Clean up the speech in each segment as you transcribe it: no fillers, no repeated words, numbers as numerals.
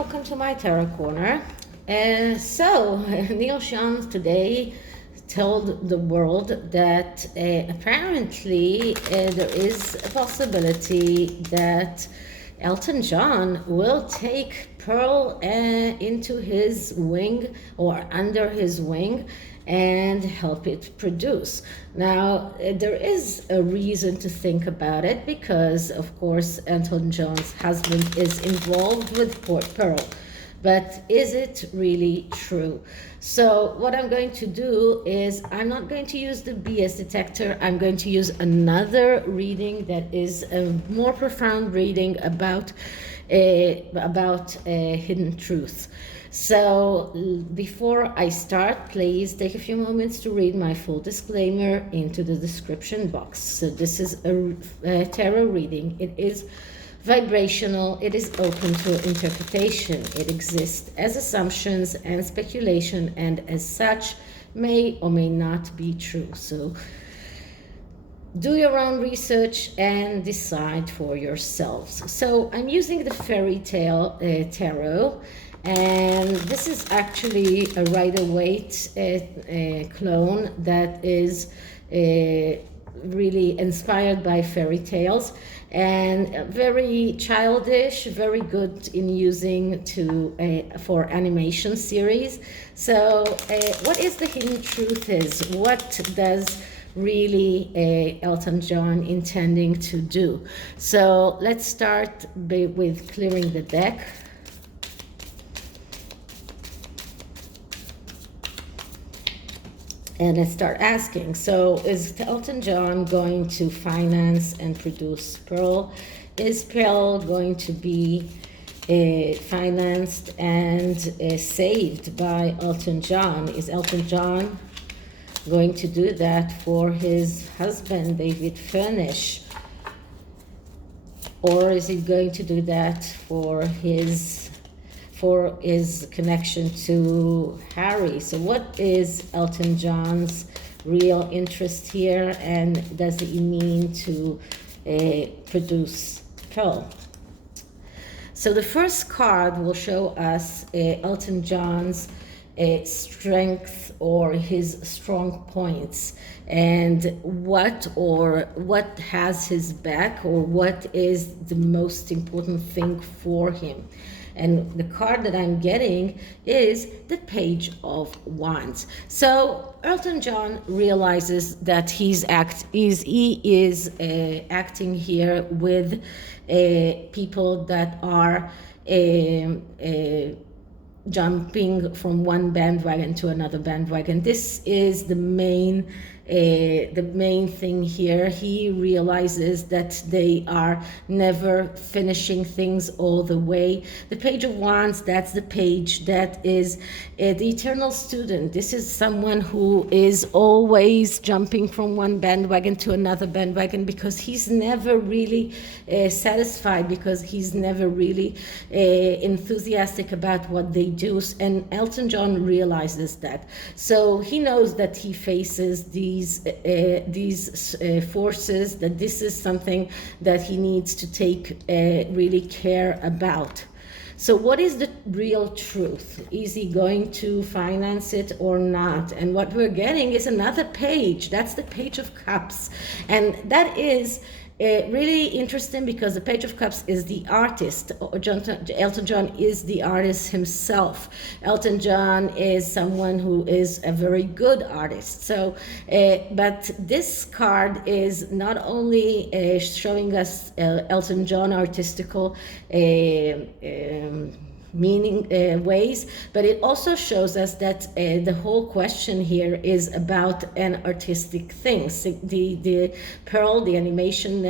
welcome to my Tarot Corner. Neil Sean today told the world that apparently there is a possibility that Elton John will take Pearl into his wing or under his wing and help it produce. Now, there is a reason to think about it because, of course, Elton John's husband is involved with Pearl. But is it really true? So what I'm going to do is I'm not going to use the BS detector. I'm going to use another reading that is a more profound reading about hidden truth. So before I start, please take a few moments to read my full disclaimer into the description box. So this is a tarot reading. It is vibrational, it is open to interpretation. It exists as assumptions and speculation, and as such may or may not be true. So do your own research and decide for yourselves. So I'm using the FAIRYTALE tarot, and this is actually a Rider-Waite clone that is really inspired by fairy tales and very childish, very good in using for animation series. So what is the hidden truth is? What does really Elton John intending to do? So let's start with clearing the deck. And let's start asking, so is Elton John going to finance and produce Pearl? Is Pearl going to be financed and saved by Elton John? Is Elton John going to do that for his husband, David Furnish? Or is he going to do that for his connection to Harry? So what is Elton John's real interest here, and does he mean to produce Pearl? So the first card will show us Elton John's strength or his strong points, and what has his back, or what is the most important thing for him. And the card that I'm getting is the Page of Wands. So Elton John realizes that he is acting here with people that are jumping from one bandwagon to another bandwagon. This is the main thing here. He realizes that they are never finishing things all the way. The Page of Wands, that's the page that is the eternal student. This is someone who is always jumping from one bandwagon to another bandwagon because he's never really satisfied, because he's never really enthusiastic about what they do. And Elton John realizes that. So he knows that he faces these forces, that this is something that he needs to take really care about. So what is the real truth? Is he going to finance it or not? And what we're getting is another page. That's the Page of Cups. And that is really interesting because the Page of Cups is the artist. Elton John is the artist himself. Elton John is someone who is a very good artist. So, but this card is not only showing us Elton John artistical meaning ways, but it also shows us that the whole question here is about an artistic thing. So the Pearl, the animation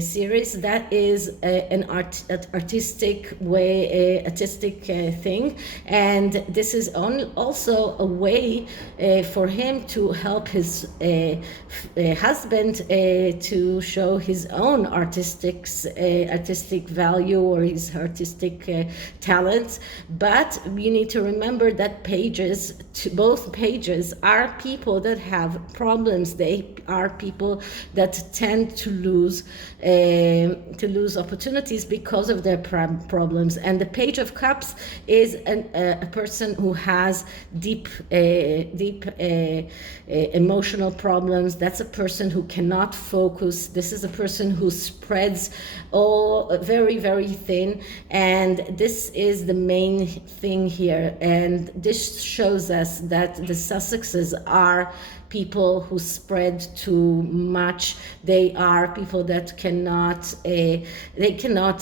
series, that is an artistic way, artistic thing, and this is also a way for him to help his husband to show his own artistic value or his artistic artistic talents. But you need to remember that both pages are people that have problems. They are people that tend to lose opportunities because of their problems. And the Page of Cups is a person who has deep emotional problems. That's a person who cannot focus. This is a person who spreads all very, very thin. And this is the main thing here. And this shows us that the Sussexes are people who spread too much. They are people that cannot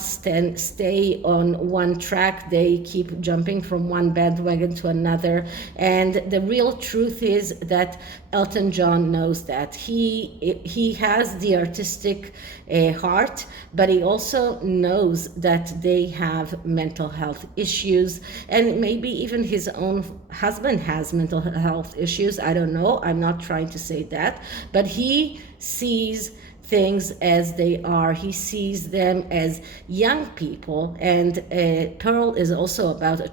stay on one track. They keep jumping from one bandwagon to another. And the real truth is that Elton John knows that. He has the artistic heart, but he also knows that they have mental health issues, and maybe even his own husband has mental health issues. I don't know. I'm not trying to say that, but he sees things as they are. He sees them as young people, and Pearl is also about a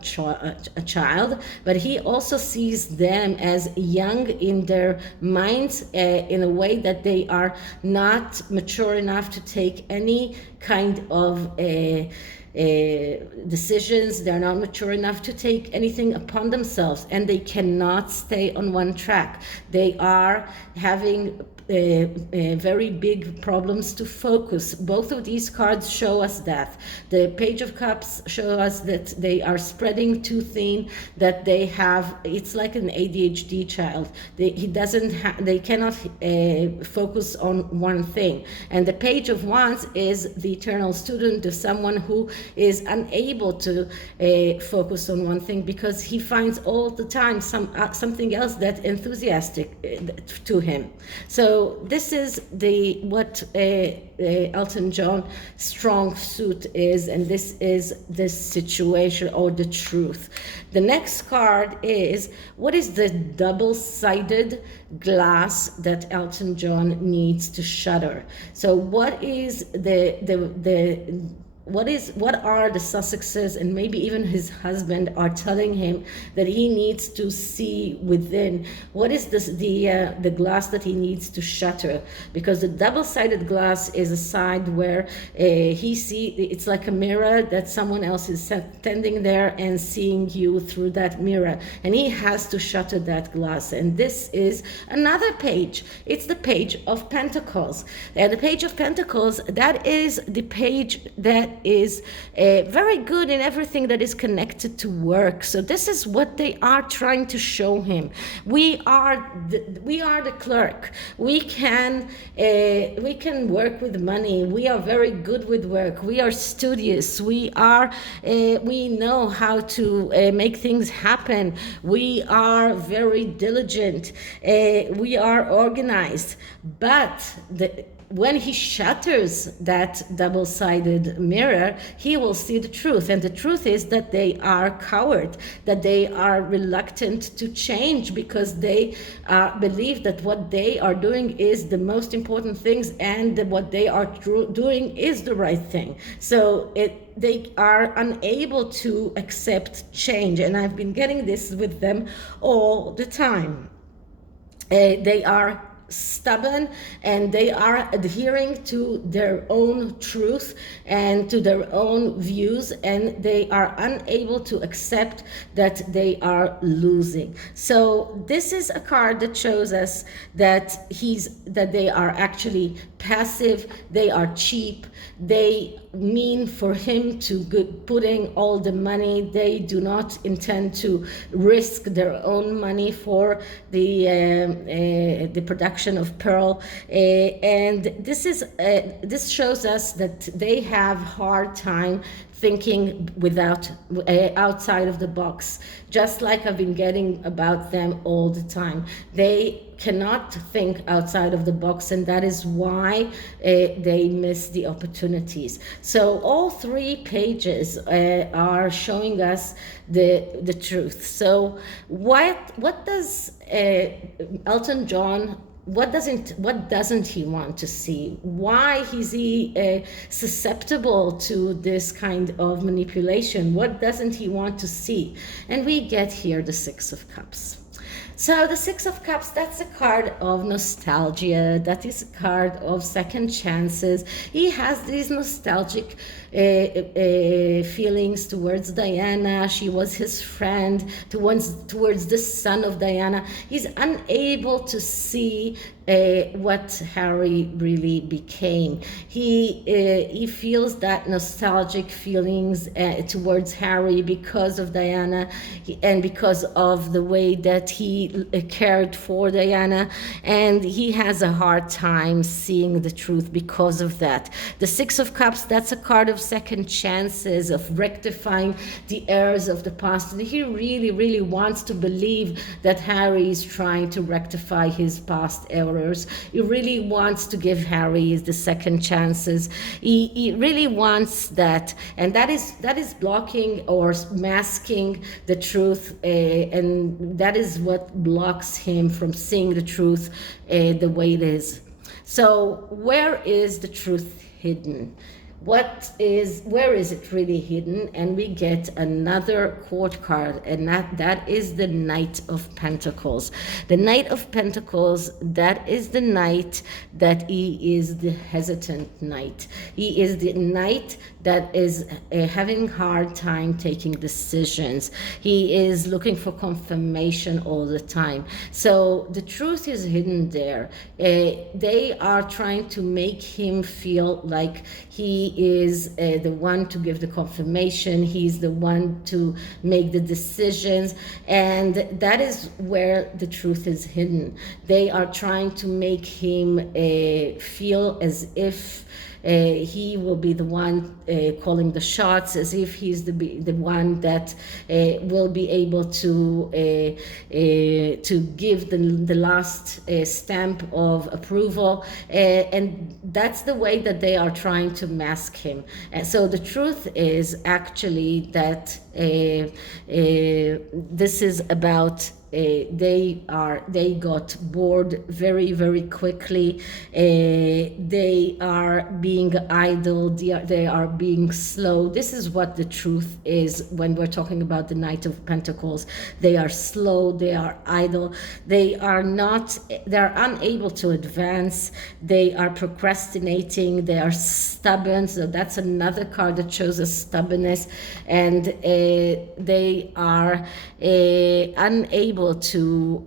child, but he also sees them as young in their minds, in a way that they are not mature enough to take any kind of decisions. They're not mature enough to take anything upon themselves, and they cannot stay on one track. They are having very big problems to focus. Both of these cards show us that. The Page of Cups show us that they are spreading too thin, that they have, it's like an ADHD child. They cannot focus on one thing. And the Page of Wands is the eternal student of someone who is unable to focus on one thing, because he finds all the time something else that's enthusiastic to him. So this is what Elton John strong suit is, and this is the situation or the truth. The next card is, what is the double-sided glass that Elton John needs to shatter? So what is what are the Sussexes, and maybe even his husband, are telling him that he needs to see within? What is the glass that he needs to shatter? Because the double-sided glass is a side where it's like a mirror that someone else is standing there and seeing you through that mirror, and he has to shatter that glass. And this is another page. It's the Page of Pentacles, and the Page of Pentacles, that is the page that is very good in everything that is connected to work. So this is what they are trying to show him. We are the clerk. We can work with money. We are very good with work. We are studious. We know how to make things happen. We are very diligent. We are organized. But when he shatters that double-sided mirror, he will see the truth. And the truth is that they are coward, that they are reluctant to change, because they believe that what they are doing is the most important things, and that what they are doing is the right thing. So they are unable to accept change. And I've been getting this with them all the time. They are stubborn, and they are adhering to their own truth and to their own views, and they are unable to accept that they are losing. So this is a card that shows us that they are actually passive, they are cheap, they mean for him to put in all the money. They do not intend to risk their own money for the production of Pearl, and this shows us that they have hard time thinking outside of the box, just like I've been getting about them all the time. They cannot think outside of the box, and that is why they miss the opportunities. So all three pages are showing us the truth. So what does Elton John what doesn't he want to see? Why is he susceptible to this kind of manipulation? What doesn't he want to see? And we get here the Six of Cups. So the Six of Cups, that's a card of nostalgia. That is a card of second chances. He has these nostalgic feelings towards Diana. She was his friend. Towards the son of Diana. He's unable to see what Harry really became. He feels that nostalgic feelings towards Harry because of Diana and because of the way that he cared for Diana, and he has a hard time seeing the truth because of that. The Six of Cups, that's a card of second chances, of rectifying the errors of the past. And he really, really wants to believe that Harry is trying to rectify his past errors. He really wants to give Harry the second chances. He really wants that, and that is blocking or masking the truth, and that is what blocks him from seeing the truth the way it is. So where is the truth hidden? Where is it really hidden? And we get another court card, and that is the Knight of Pentacles. The Knight of Pentacles, that is the knight that he is the hesitant knight. He is the knight that is having hard time taking decisions. He is looking for confirmation all the time. So the truth is hidden there. They are trying to make him feel like he is the one to give the confirmation. He's the one to make the decisions. And that is where the truth is hidden. They are trying to make him feel as if he will be the one calling the shots, as if he's the one that will be able to give the last stamp of approval, and that's the way that they are trying to mask him. And so the truth is actually that this is about they got bored very, very quickly. They are being idle. They are being slow. This is what the truth is when we're talking about the Knight of Pentacles. They are slow. They are idle. They are unable to advance. They are procrastinating. They are stubborn. So that's another card that shows us stubbornness. And they are unable to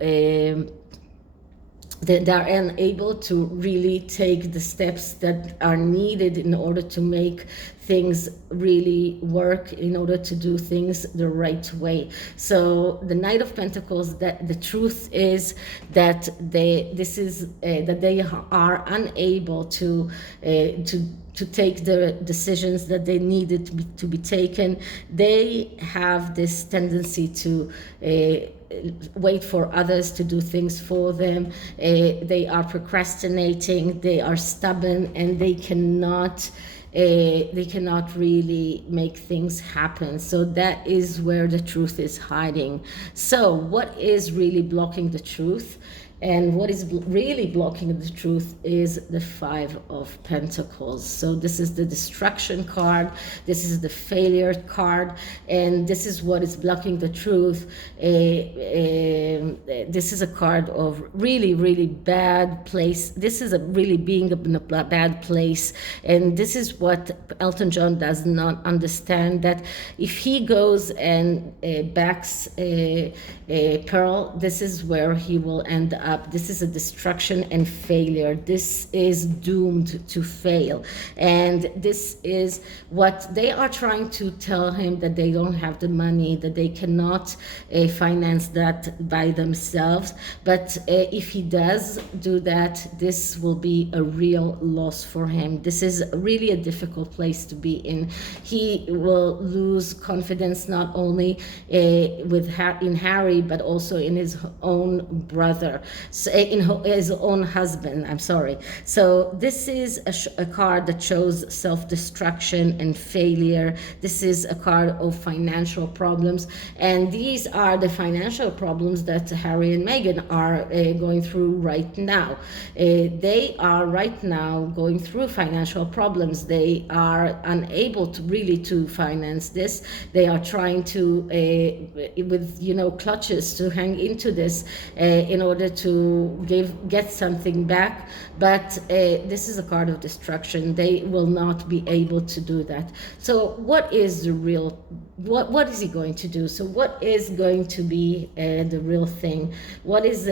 they are unable to really take the steps that are needed in order to make things really work, in order to do things the right way. So the Knight of Pentacles, that the truth is that they are unable to take the decisions that they needed to be taken. They have this tendency to wait for others to do things for them. They are procrastinating, they are stubborn, and they cannot really make things happen. So that is where the truth is hiding. So what is really blocking the truth? And what is really blocking the truth is the Five of Pentacles. So this is the destruction card. This is the failure card. And this is what is blocking the truth. This is a card of really, really bad place. This is really being in a bad place. And this is what Elton John does not understand, that if he goes and backs Pearl, this is where he will end up. This is a destruction and failure. This is doomed to fail. And this is what they are trying to tell him, that they don't have the money, that they cannot finance that by themselves. But if he does do that, this will be a real loss for him. This is really a difficult place to be in. He will lose confidence not only in Harry, but also in his own brother. so, his own husband. I'm sorry. So this is a card that shows self-destruction and failure. This is a card of financial problems, and these are the financial problems that Harry and Meghan are going through right now. They are right now going through financial problems. They are unable to really to finance this. They are trying to with clutches to hang into this in order to get something back, but this is a card of destruction. They will not be able to do that. So what is the real, what is he going to do? So what is going to be the real thing? What is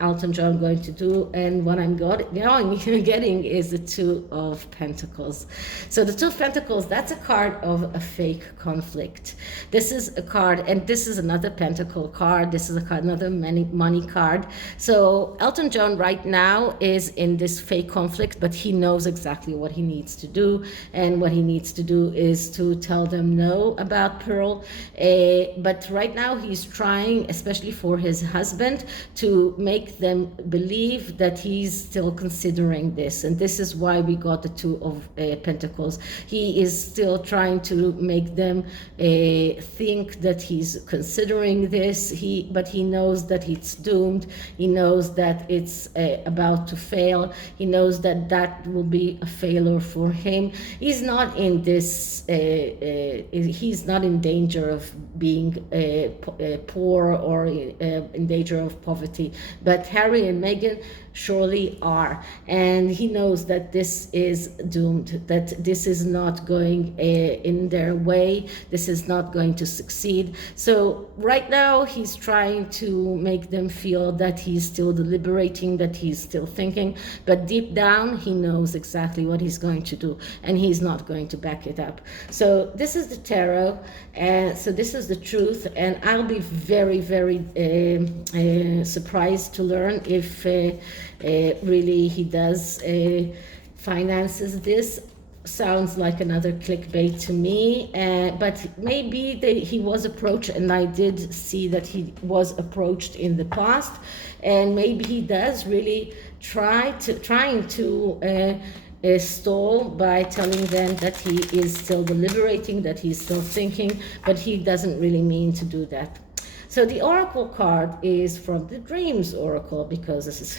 Elton John going to do? And what I'm getting is the Two of Pentacles. So the Two of Pentacles, that's a card of a fake conflict. This is a card, and this is another Pentacle card. This is a card, another money card. So Elton John right now is in this fake conflict, but he knows exactly what he needs to do, and what he needs to do is to tell them no about Pearl. But right now he's trying, especially for his husband, to make them believe that he's still considering this, and this is why we got the Two of Pentacles. He is still trying to make them think that he's considering this, but he knows that it's doomed. He knows that it's about to fail. He knows that that will be a failure for him. He's not in this, he's not in danger of being poor or in danger of poverty, but Harry and Meghan surely are, and he knows that this is doomed, that this is not going in their way, this is not going to succeed. So right now he's trying to make them feel that he's still deliberating, that he's still thinking, but deep down he knows exactly what he's going to do, and he's not going to back it up. So this is the tarot, and so this is the truth, and I'll be very, very surprised to learn if really he does finances this. Sounds like another clickbait to me, but maybe he was approached, and I did see that he was approached in the past, and maybe he does really trying to stall by telling them that he is still deliberating, that he's still thinking, but he doesn't really mean to do that. So the oracle card is from the Dreams Oracle, because as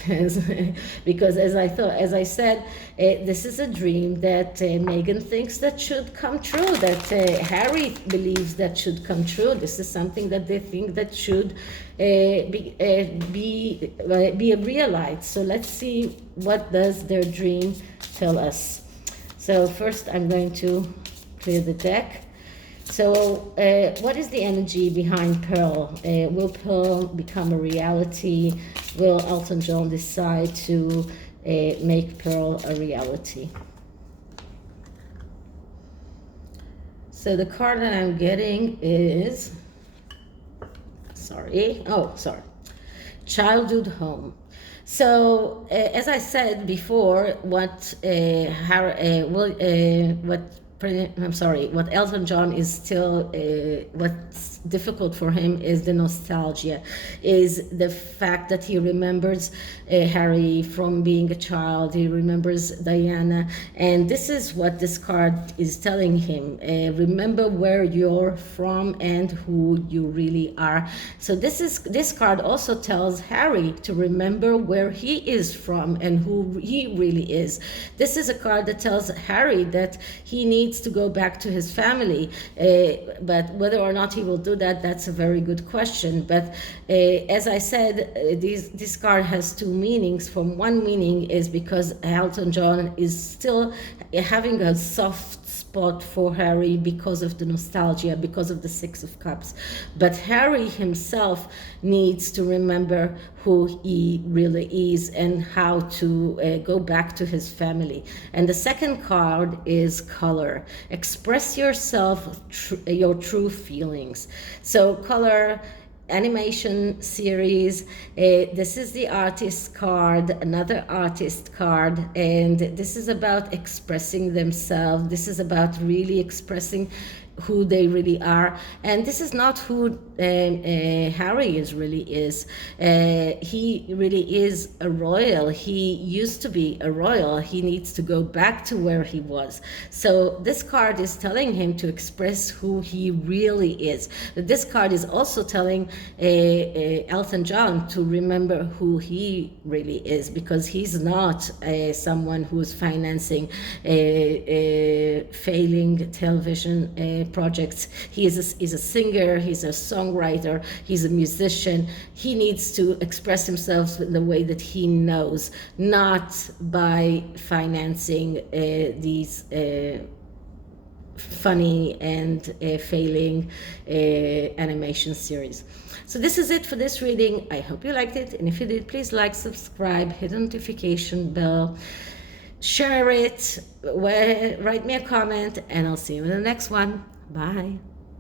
I said, this is a dream that Meghan thinks that should come true, that Harry believes that should come true. This is something that they think that should be realized. So let's see, what does their dream tell us? So first I'm going to clear the deck. So what is the energy behind Pearl? Will Pearl become a reality? Will Elton John decide to make Pearl a reality? So the card that I'm getting is, childhood home. So as I said before, what Elton John is still, what's difficult for him is the nostalgia, is the fact that he remembers Harry from being a child, he remembers Diana, and this is what this card is telling him. Remember where you're from and who you really are. So this card also tells Harry to remember where he is from and who he really is. This is a card that tells Harry that he needs to go back to his family, but whether or not he will do that, that's a very good question. But as I said, this card has two meanings. From one meaning is because Elton John is still having a soft spot for Harry because of the nostalgia, because of the Six of Cups. But Harry himself needs to remember who he really is and how to go back to his family. And the second card is color. Express yourself, your true feelings. So color, animation series, this is the artist card, another artist card, and this is about expressing themselves. This is about really expressing who they really are, and this is not who Harry really is. He really is a royal. He used to be a royal. He needs to go back to where he was. So this card is telling him to express who he really is. This card is also telling Elton John to remember who he really is, because he's not someone who's financing failing television projects. He is a singer, he's a songwriter, he's a musician. He needs to express himself in the way that he knows, not by financing these funny and failing animation series. So this is it for this reading. I hope you liked it, and if you did, please like, subscribe, hit the notification bell, share it, write me a comment, and I'll see you in the next one. Bye.